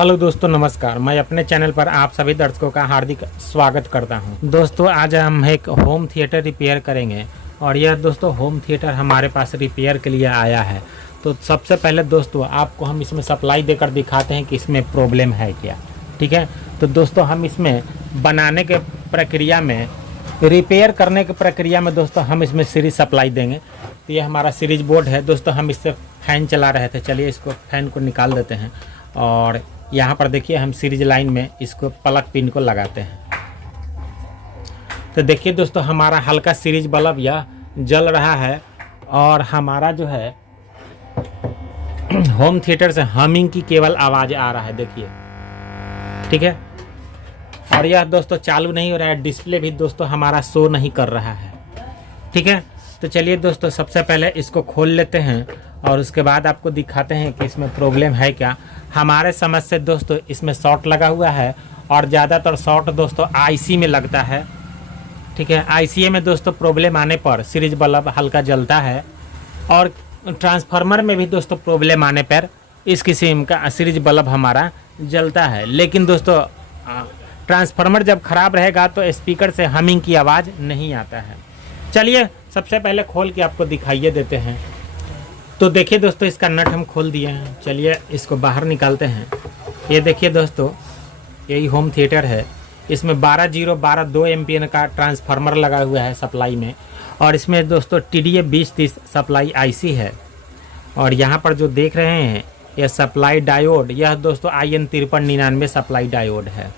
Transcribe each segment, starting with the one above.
Hello दोस्तों, नमस्कार। मैं अपने चैनल पर आप सभी दर्शकों का हार्दिक स्वागत करता हूं। दोस्तों, आज हम एक होम थिएटर रिपेयर करेंगे और यह दोस्तों होम थिएटर हमारे पास रिपेयर के लिए आया है। तो सबसे पहले दोस्तों आपको हम इसमें सप्लाई देकर दिखाते हैं कि इसमें प्रॉब्लम है क्या। ठीक है, तो दोस्तों हम इसमें बनाने के प्रक्रिया में, रिपेयर करने की प्रक्रिया में दोस्तों हम इसमें सीरीज सप्लाई देंगे। तो ये हमारा सीरीज बोर्ड है दोस्तों। हम इससे फैन चला रहे थे, चलिए इसको फैन को निकाल देते हैं और यहाँ पर देखिए हम सीरीज लाइन में इसको प्लग पिन को लगाते हैं। तो देखिए दोस्तों हमारा हल्का सीरीज बल्ब यह जल रहा है और हमारा जो है होम थिएटर से हमिंग की केवल आवाज़ आ रहा है, देखिए। ठीक है, और यह दोस्तों चालू नहीं हो रहा है, डिस्प्ले भी दोस्तों हमारा शो नहीं कर रहा है। ठीक है, तो चलिए दोस्तों सबसे पहले इसको खोल लेते हैं और उसके बाद आपको दिखाते हैं कि इसमें प्रॉब्लम है क्या। हमारे समझ से दोस्तों इसमें शॉर्ट लगा हुआ है और ज़्यादातर शॉर्ट दोस्तों आईसी में लगता है। ठीक है, आईसी में दोस्तों प्रॉब्लम आने पर सीरीज बल्ब हल्का जलता है और ट्रांसफार्मर में भी दोस्तों प्रॉब्लम आने पर इस किस्म का सीरीज बल्ब हमारा जलता है। लेकिन दोस्तों ट्रांसफार्मर जब खराब रहेगा तो स्पीकर से हमिंग की आवाज़ नहीं आता है। चलिए सबसे पहले खोल के आपको दिखाइए देते हैं। तो देखिए दोस्तों इसका नट हम खोल दिए हैं, चलिए इसको बाहर निकालते हैं। ये देखिए दोस्तों यही होम थिएटर है। इसमें 12 2 एम्पियर का ट्रांसफार्मर लगा हुआ है सप्लाई में और इसमें दोस्तों TDA 2030 सप्लाई IC है। और यहाँ पर जो देख रहे हैं यह सप्लाई डायोड, यह दोस्तों IN 5399 सप्लाई डायोड है।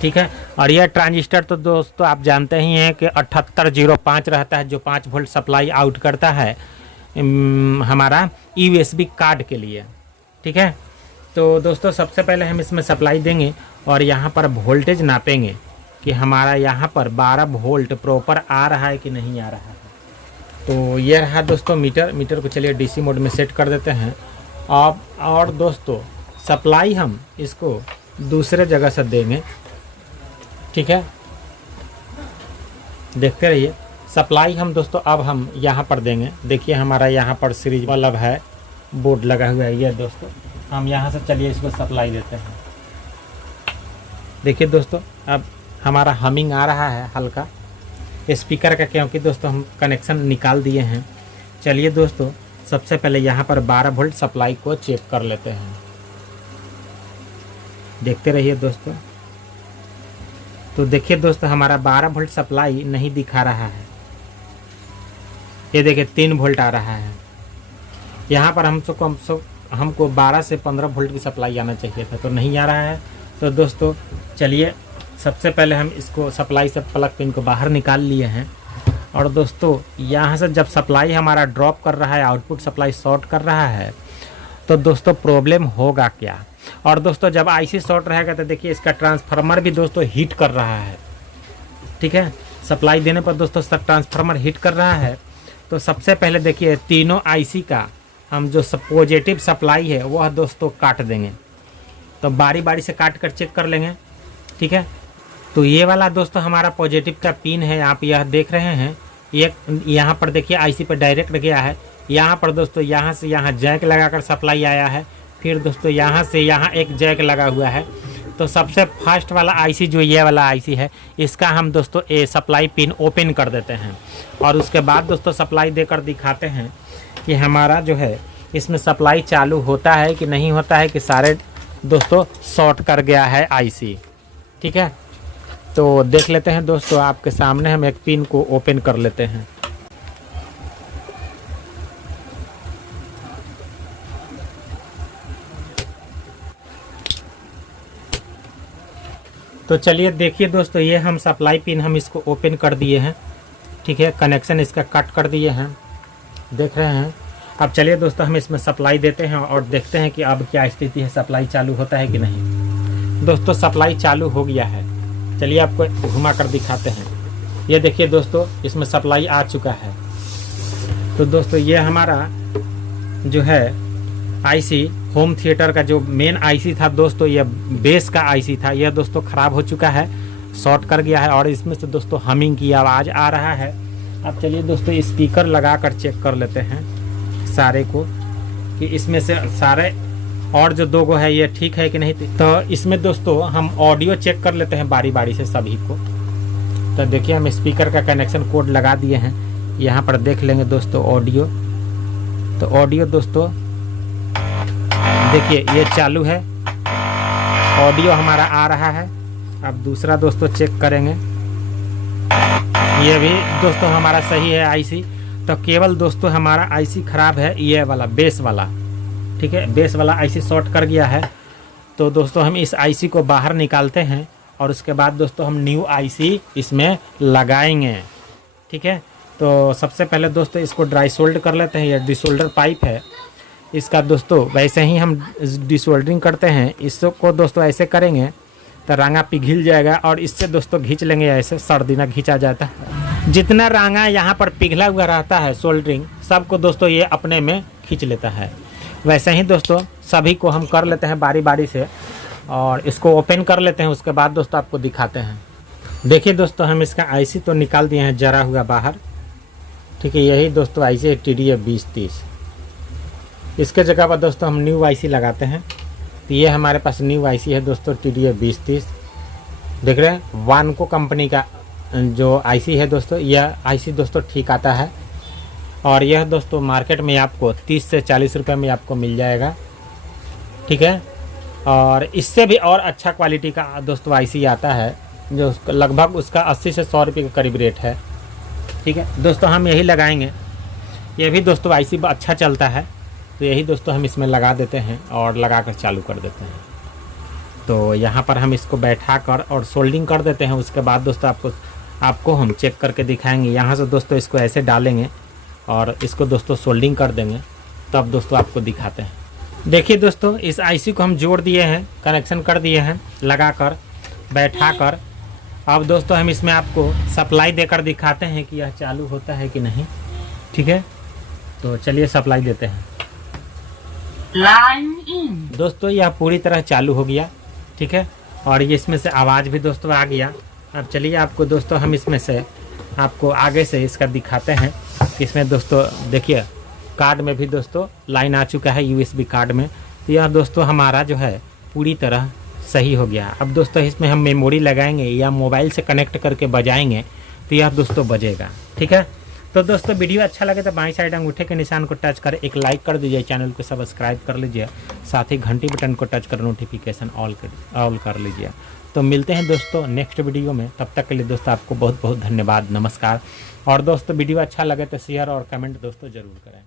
ठीक है, और यह ट्रांजिस्टर तो दोस्तों आप जानते ही हैं कि 7805 रहता है, जो 5 वोल्ट सप्लाई आउट करता है हमारा USB कार्ड के लिए। ठीक है, तो दोस्तों सबसे पहले हम इसमें सप्लाई देंगे और यहाँ पर वोल्टेज नापेंगे कि हमारा यहाँ पर 12 वोल्ट प्रॉपर आ रहा है कि नहीं आ रहा है। तो ये रहा दोस्तों मीटर को चलिए DC मोड में सेट कर देते हैं। अब और दोस्तों सप्लाई हम इसको दूसरे जगह से देंगे। ठीक है, देखते रहिए। सप्लाई हम दोस्तों अब हम यहाँ पर देंगे। देखिए हमारा यहाँ पर सीरीज बल्ब है, बोर्ड लगा हुआ है। ये दोस्तों हम यहाँ से चलिए इसको सप्लाई देते हैं। देखिए दोस्तों अब हमारा हमिंग आ रहा है हल्का स्पीकर का, क्योंकि दोस्तों हम कनेक्शन निकाल दिए हैं। चलिए दोस्तों सबसे पहले यहाँ पर 12 वोल्ट सप्लाई को चेक कर लेते हैं। देखते रहिए दोस्तों। तो देखिए दोस्तों हमारा 12 वोल्ट सप्लाई नहीं दिखा रहा है। ये देखिए 3 वोल्ट आ रहा है। यहाँ पर हमको 12 से 15 वोल्ट की सप्लाई आना चाहिए था, तो नहीं आ रहा है। तो दोस्तों चलिए सबसे पहले हम इसको सप्लाई से प्लग पिन को बाहर निकाल लिए हैं। और दोस्तों यहाँ से जब सप्लाई हमारा ड्रॉप कर रहा है, आउटपुट सप्लाई शॉर्ट कर रहा है, तो दोस्तों प्रॉब्लम होगा क्या। और दोस्तों जब IC शॉर्ट रहेगा तो देखिए इसका ट्रांसफार्मर भी दोस्तों हीट कर रहा है। ठीक है, सप्लाई देने पर दोस्तों सब ट्रांसफार्मर हीट कर रहा है। तो सबसे पहले देखिए तीनों IC का हम जो पॉजिटिव सप्लाई है वह दोस्तों काट देंगे। तो बारी बारी से काट कर चेक कर लेंगे। ठीक है, तो ये वाला दोस्तों हमारा पॉजिटिव का पिन है, आप यह देख रहे हैं। ये यहाँ पर देखिए IC पर डायरेक्ट गया है। यहाँ पर दोस्तों यहाँ से यहाँ जैक लगाकर सप्लाई आया है। फिर दोस्तों यहाँ से यहाँ एक जैक लगा हुआ है। तो सबसे फर्स्ट वाला IC जो ये वाला IC है, इसका हम दोस्तों ये सप्लाई पिन ओपन कर देते हैं और उसके बाद दोस्तों सप्लाई देकर दिखाते हैं कि हमारा जो है इसमें सप्लाई चालू होता है कि नहीं होता है, कि सारे दोस्तों शॉर्ट कर गया है IC। ठीक है, तो देख लेते हैं दोस्तों, आपके सामने हम एक पिन को ओपन कर लेते हैं। तो चलिए देखिए दोस्तों ये हम सप्लाई पिन हम इसको ओपन कर दिए हैं। ठीक है, कनेक्शन इसका कट कर दिए हैं, देख रहे हैं। अब चलिए दोस्तों हम इसमें सप्लाई देते हैं और देखते हैं कि अब क्या स्थिति है, सप्लाई चालू होता है कि नहीं। दोस्तों सप्लाई चालू हो गया है, चलिए आपको घुमा कर दिखाते हैं। ये देखिए दोस्तों इसमें सप्लाई आ चुका है। तो दोस्तों ये हमारा जो है IC होम थिएटर का जो मेन IC था दोस्तों, ये बेस का IC था, यह दोस्तों ख़राब हो चुका है, शॉर्ट कर गया है और इसमें से दोस्तों हमिंग की आवाज़ आ रहा है। अब चलिए दोस्तों स्पीकर लगा कर चेक कर लेते हैं सारे को, कि इसमें से सारे और जो 2 गो है ये ठीक है कि नहीं। तो इसमें दोस्तों हम ऑडियो चेक कर लेते हैं बारी बारी से सभी को। तो देखिए हम स्पीकर का कनेक्शन कोड लगा दिए हैं, यहाँ पर देख लेंगे दोस्तों ऑडियो। तो ऑडियो दोस्तों देखिए ये चालू है, ऑडियो हमारा आ रहा है। अब दूसरा दोस्तों चेक करेंगे, ये भी दोस्तों हमारा सही है आईसी। तो केवल दोस्तों हमारा आईसी खराब है, ये वाला बेस वाला, ठीक है, बेस वाला आईसी शॉर्ट कर गया है। तो दोस्तों हम इस आईसी को बाहर निकालते हैं और उसके बाद दोस्तों हम न्यू आईसी इसमें लगाएंगे, ठीक है। तो सबसे पहले दोस्तों इसको ड्राई सोल्ड कर लेते हैं। ये डिसोल्डर पाइप है इसका दोस्तों, वैसे ही हम डिसोल्डरिंग करते हैं। इसको दोस्तों ऐसे करेंगे तो रांगा पिघल जाएगा और इससे दोस्तों खींच लेंगे, ऐसे सर्दिना खींचा जाता है। जितना रांगा यहाँ पर पिघला हुआ रहता है सोल्डरिंग सबको दोस्तों ये अपने में खींच लेता है। वैसे ही दोस्तों सभी को हम कर लेते हैं बारी बारी से और इसको ओपन कर लेते हैं। उसके बाद दोस्तों आपको दिखाते हैं। देखिए दोस्तों हम इसका आईसी तो निकाल दिए हैं जरा हुआ बाहर, ठीक है। यही दोस्तों आईसी है TDA 2030। इसके जगह पर दोस्तों हम न्यू आईसी लगाते हैं। तो ये हमारे पास न्यू आईसी है दोस्तों TDA 2030, देख रहे हैं वानको कंपनी का जो आईसी है दोस्तों। यह आईसी दोस्तों ठीक आता है और यह दोस्तों मार्केट में आपको 30 से 40 रुपये में आपको मिल जाएगा, ठीक है। और इससे भी और अच्छा क्वालिटी का दोस्तों आईसी आता है जो लगभग उसका 80 से 100 रुपये के करीब रेट है, ठीक है। दोस्तों हम यही लगाएंगे, ये भी दोस्तों आईसी अच्छा चलता है। तो यही दोस्तों हम इसमें लगा देते हैं और लगा कर चालू कर देते हैं। तो यहाँ पर हम इसको बैठा कर और सोल्डिंग कर देते हैं। उसके बाद दोस्तों आपको हम चेक करके दिखाएंगे। यहाँ से दोस्तों इसको ऐसे डालेंगे और इसको दोस्तों सोल्डिंग कर देंगे, तब दोस्तों आपको दिखाते हैं। देखिए दोस्तों इस आईसी को हम जोड़ दिए हैं, कनेक्शन कर दिए हैं लगा कर बैठा कर। अब दोस्तों हम इसमें आपको सप्लाई देकर दिखाते हैं कि यह चालू होता है कि नहीं, ठीक है। तो चलिए सप्लाई देते हैं। लाइन इन दोस्तों यह पूरी तरह चालू हो गया, ठीक है। और ये इसमें से आवाज़ भी दोस्तों आ गया। अब चलिए आपको दोस्तों हम इसमें से आपको आगे से इसका दिखाते हैं। इसमें दोस्तों देखिए कार्ड में भी दोस्तों लाइन आ चुका है USB कार्ड में। तो यह दोस्तों हमारा जो है पूरी तरह सही हो गया। अब दोस्तों इसमें हम मेमोरी लगाएंगे या मोबाइल से कनेक्ट करके बजाएंगे तो यह दोस्तों बजेगा, ठीक है। तो दोस्तों वीडियो अच्छा लगे तो बाईं साइड अंगूठे के निशान को टच कर एक लाइक कर दीजिए, चैनल को सब्सक्राइब कर लीजिए, साथ ही घंटी बटन को टच कर नोटिफिकेशन ऑल कर लीजिए। तो मिलते हैं दोस्तों नेक्स्ट वीडियो में, तब तक के लिए दोस्तों आपको बहुत बहुत धन्यवाद, नमस्कार। और दोस्तों वीडियो अच्छा लगे तो शेयर और कमेंट दोस्तों ज़रूर करें।